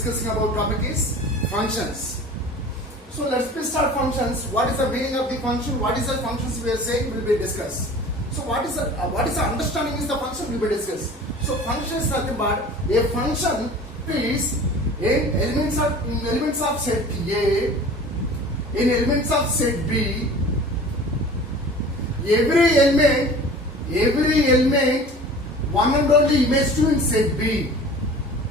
discussing about topic is functions. So let's start functions. What is the meaning of the function? What is the functions we are saying will be discussed. So what is the understanding is the function will be discussed. So function is nothing but a function is in elements of set A, in elements of set B. Every element one and only image to in set B.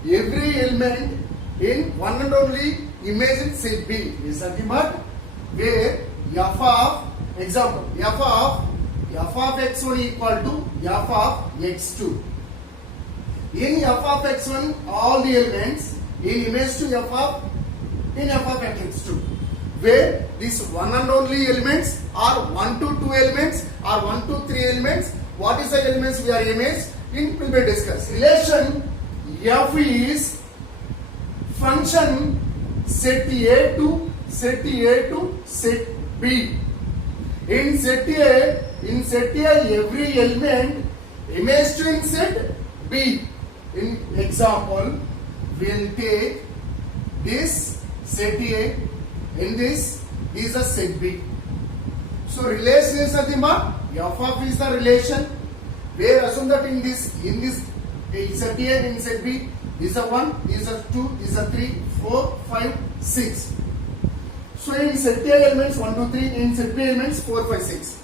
Every element in one and only image in set B is nothing but where f of example f of x1 equal to f of x2. In f of x1 all the elements in image to f of x2, where these one and only elements are 1 to 2 elements or 1 to 3 elements. What is the elements we are image in will be discussed. Relation f is function set A to set B. In set A every element image to in set B. In example, we will take this set A, in this is a set B. So relation is nothing but f of is the relation where assume that in this set A in set B is a 1, is a 2, is a 3, 4, 5, 6. So in set A elements 1, 2, 3, in set B elements 4, 5, 6.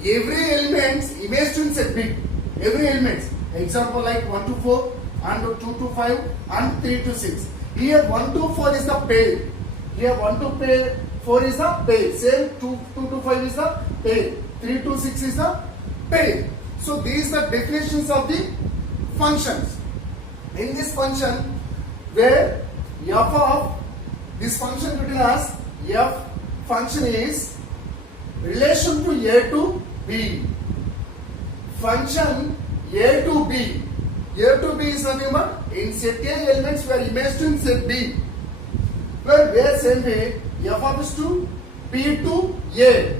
Every element image to in set B. Every element. Example like 1 to 4 and 2 to 5 and 3 to 6. Here 1 to 4 is the pair. Here 1 to 4 is the pair. Same 2 to 5 is the pair. 3 to 6 is the pair. So these are the definitions of the functions. In this function, where f of this function written as f function is relation to A to B. Function A to B. A to B is nothing but in set A elements we are imaged in set B. Where same way f of is to B to A.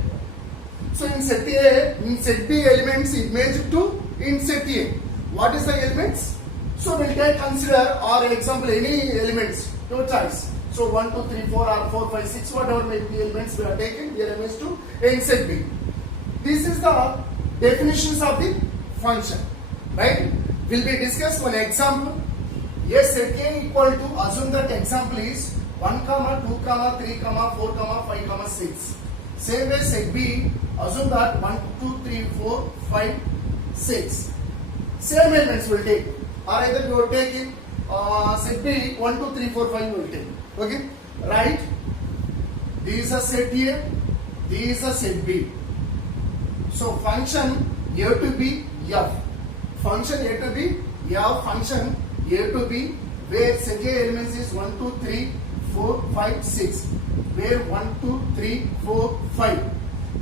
So in set A, in set B elements imaged to in set A. What is the elements? So we'll take consider or example any elements, your choice. So 1, 2, 3, 4 or 4, 5, 6, whatever may be elements we are taking, we are imaged to in set B. This is the definitions of the function, right? Will be discussed one example. Yes, set A equal to, assume that example is 1, 2, 3, 4, 5, 6. Same way set B, assume that 1, 2, 3, 4, 5, 6. Same elements will take. Or either you will take it, set B 1, 2, 3, 4, 5 will take. Okay? Right? This is a set A, this is a set B. So function A to B, F. Function A to B, F. Function A to B, where set A elements is 1, 2, 3, 4, 5, 6. Where 1, 2, 3, 4, 5.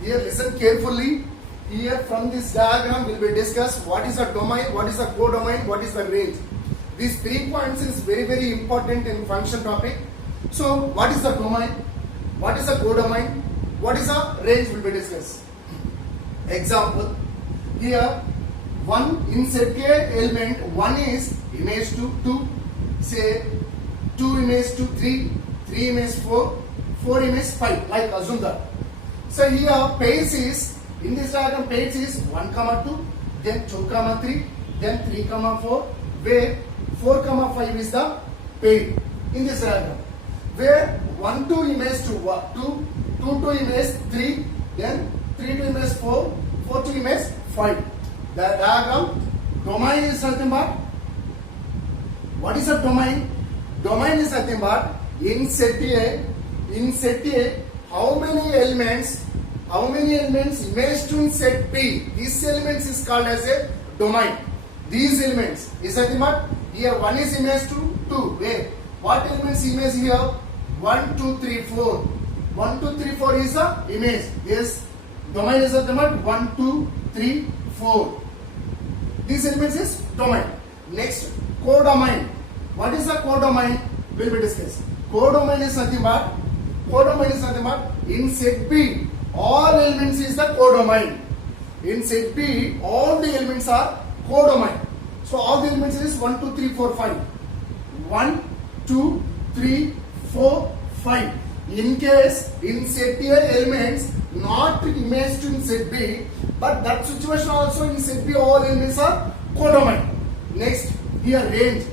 Here listen carefully. Here from this diagram will be discussed what is the domain, what is the codomain, what is the range. These 3 points is very important in function topic. So what is the domain, what is the codomain, what is the range will be discussed. Example, here 1 in set A element 1 is image to 2, say 2 image to 3, 3 image 4, 4 image 5, like assume that. So here pairs is, in this diagram pairs is 1, 2, then 2, 3, then 3, 4, where 4, 5 is the pair in this diagram. Where 1 to image to 2, 2 to image 3, then 3 to image 4, 4 to image 5. The diagram domain is nothing but, what is the domain? Domain is nothing but in set A, how many elements imaged in set B. These elements is called as a domain. These elements is nothing but here 1 is image to 2. Where what elements image here? 1, 2, 3, 4. 1, 2, 3, 4 is the image. Yes, domain is nothing but 1, 2, 3, 4. These elements is domain. Next, codomain. What is the codomain? Will be discussed. Codomain is nothing but in set B all elements is the codomain. In set B all the elements are codomain. So all the elements is 1, 2, 3, 4, 5. 1, 2, 3, 4, 5. In case in set A elements not imaged in set B, but that situation also in set B all elements are codomain. Next, here range.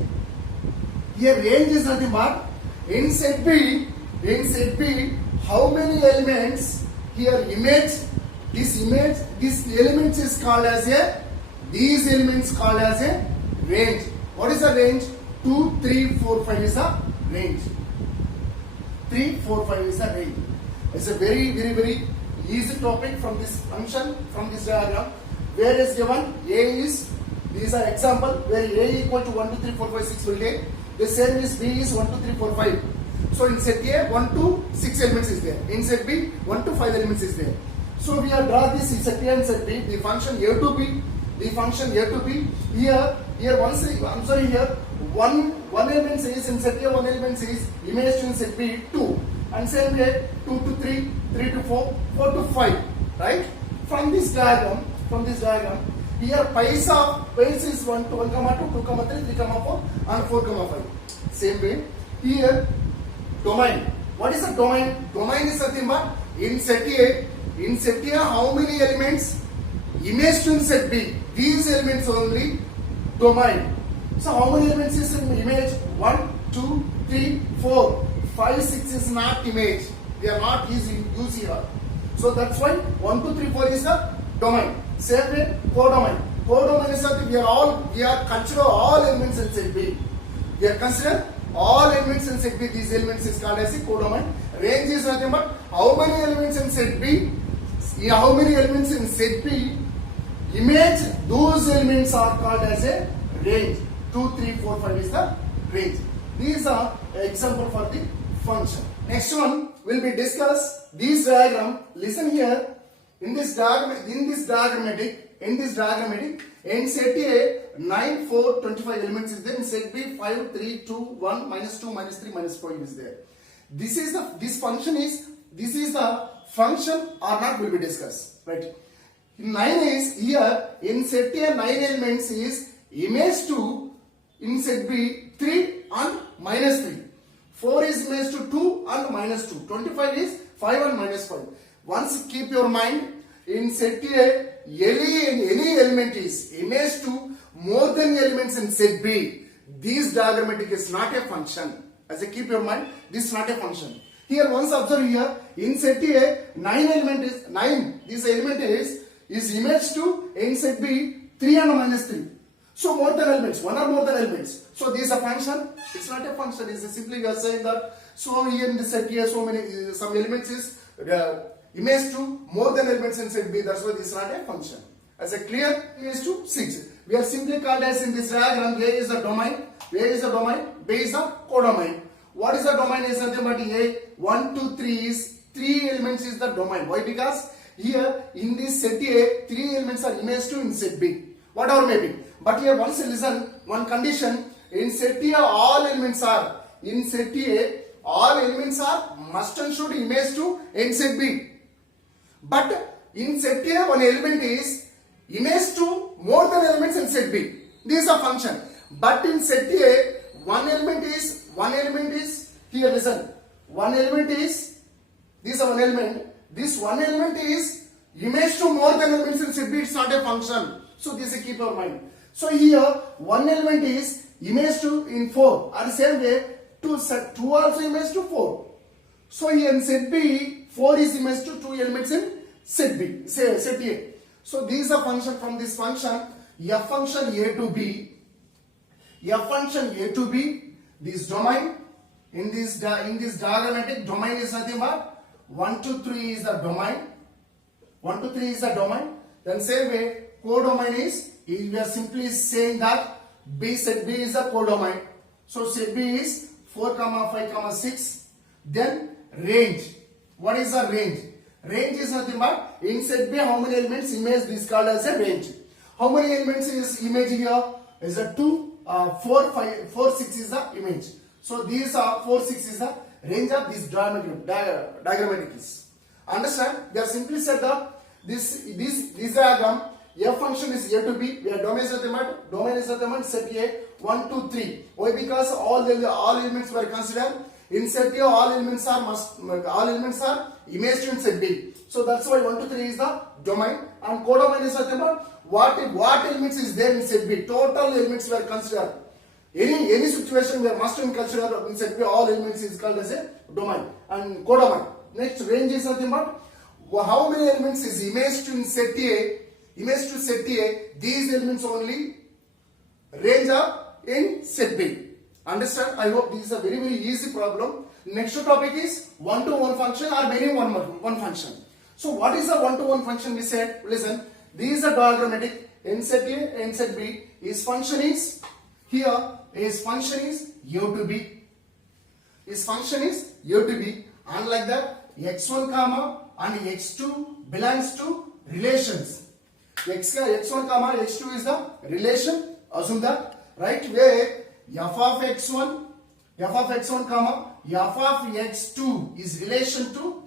Here range is nothing but in set B, how many elements here image, this elements is called as a, these elements called as a range. What is the range? 2, 3, 4, 5 is the range. 3, 4, 5 is the range. It's a very easy topic from this function, from this diagram. Where is given A is, these are example where A equal to 1, 2, 3, 4, 5, 6 will take. The same is B is 1, 2, 3, 4, 5. So in set A 1 to 6 elements is there. In set B 1 to 5 elements is there. So we have drawn this in set A and set B. The function A to B. The function A to B. Here once I'm sorry here one element is in set A, one element is imaged in set B 2. And same way 2 to 3, 3 to 4, 4 to 5. Right? From this diagram, here pies is 1 to 1, 2, 2, 3, 3, 4 and 4, 5. Same way here domain. What is the domain? Domain is nothing but in set A how many elements imaged in set B? These elements only domain. So how many elements is in image? 1, 2, 3, 4, 5, 6 is not image. They are not used here. So that's why 1, 2, 3, 4 is the domain. Same way codomain. Codomain is that we are consider all elements in set B. We are consider all elements in set B. These elements is called as a codomain. Range is nothing but how many elements in set B? How many elements in set B? Image those elements are called as a range. 2, 3, 4, 5 is the range. These are example for the function. Next one will be discuss this diagram. Listen here. In this diagrammatic, in set A 9, 4, 25 elements is there. In set B 5, 3, 2, 1, minus 2, minus 3, minus 5 is there. This is the function or not will be discussed. Right? 9 is here in set A 9 elements is image 2, in set B 3 and minus 3. 4 is image to 2 and minus 2. 25 is 5 and minus 5. Once keep your mind, in set A, any element is image to more than elements in set B. This diagrammatic is not a function. As I keep your mind, this is not a function. Here once observe here, in set A, 9, this element is image to in set B 3 and minus 3. So more than elements, one or more than elements. So this is a function. It's not a function. It's simply we are saying that. So here in the set here, some elements is image to more than elements in set B. That's why this is not a function. As a clear image to 6. We are simply called as in this diagram. A is the domain. Where is the domain? B is the codomain. What is the domain? Is nothing but A. 1, 2, 3 is 3 elements is the domain. Why? Because here in this set A, 3 elements are imaged to in set B. Whatever may be. But here once you listen, one condition, in set A all elements are, must and should image to in set B. But in set A one element is image to more than elements in set B. This is a function. But in set A, one element is, here listen, this one element is image to more than elements in set B, it's not a function. So this is keep your mind. So here one element is image to in 4 and same way 2 also image to 4. So here in set B 4 is image to 2 elements in set B, set A. So this is a function from this function f function A to B. This domain in this diagrammatic domain is nothing but 1 to 3 is the domain. Then same way codomain is, we are simply saying that set B is the codomain. So set B is 4, 5, 6. Then range. What is the range? Range is nothing but in set B how many elements image this called as a range. How many elements is image here? Is a 2, 4, 5, 4, 6 is the image. So these are 4, 6 is the range of this diagrammatic is. Understand? We have simply said that this diagram f function is A to B, where domain is nothing but set A 1, 2, 3. Why? Because all elements were considered in set A. All elements are imaged in set B. So that's why 1, 2, 3 is the domain, and codomain is nothing but what elements is there in set B. Total elements were considered. Any situation where must be considered in set B, all elements is called as a domain and codomain. Next, range is nothing but how many elements is imaged in set A. Imaged to set A, these elements only range are in set B. Understand? I hope this is a very easy problem. Next topic is one-to-one function or many one function. So what is a one-to-one function? We said, listen, these are diagrammatic. In set A, in set B, his function is here. His function is A to B. His function is A to B. And like that, x1 comma and x2 belongs to relations. x1 comma x2 is the relation. Assume that, right? Where f of x1 comma f of x2 is relation to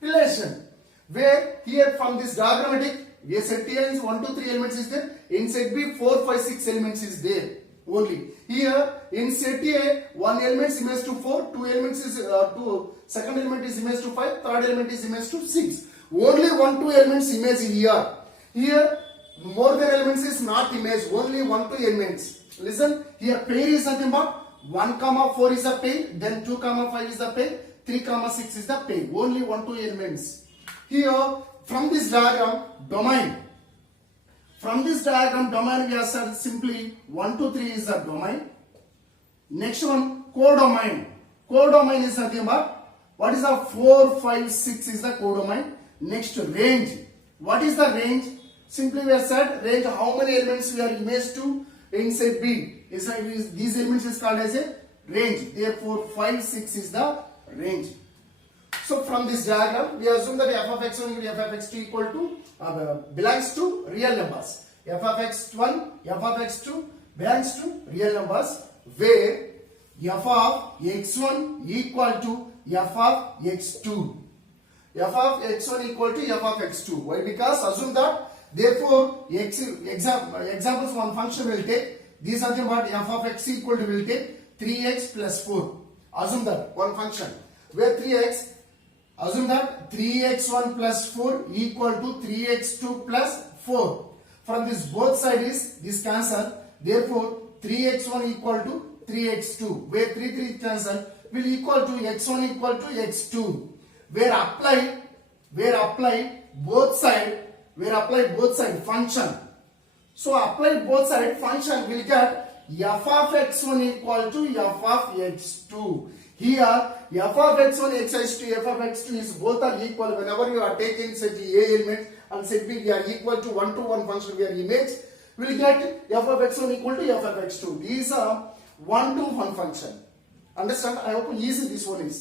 relation. Where here from this diagrammatic, we set A is 1, 2, 3 elements is there. In set B, 4, 5, 6 elements is there only. Here in set A, 1 element is imaged to 4, 2 elements is second element is imaged to 5, third element is imaged to 6. Only 1, 2 elements imaged here. Here more than elements is not imaged, only 1, 2 elements. Listen, here pair is nothing about 1, 4 is a pair, then 2, 5 is the pair, 3, 6 is the pair. Only 1, 2 elements. Here from this diagram, domain. From this diagram, domain we have said simply 1, 2, 3 is the domain. Next one, codomain. Codomain is nothing but what is the 4, 5, 6 is the codomain. Next, range. What is the range? Simply we have said range how many elements we are imaged to in set B. These elements is called as a range. Therefore 5, 6 is the range. So from this diagram we assume that f of x1 and f of x2 equal to belongs to real numbers. F of x1, f of x2 belongs to real numbers, where f of x1 equal to f of x2. F of x1 equal to f of x2. Why? Because assume that. Therefore, examples one function will take. These are the what f of x equal to will take 3x plus 4. Assume that one function where 3x. Assume that 3x1 plus 4 equal to 3x2 plus 4. From this both side is this cancel. Therefore, 3x1 equal to 3x2. Where 3 cancel will equal to x1 equal to x2. Where apply both side function. So apply both side function will get f of x1 equal to f of x2. Here f of x1 x2 f of x2 is both are equal. Whenever you are taking set A element and set B, we are equal to 1 to 1 function we are image, we will get f of x1 equal to f of x2. These are 1 to 1 function. Understand? I hope easy this one is.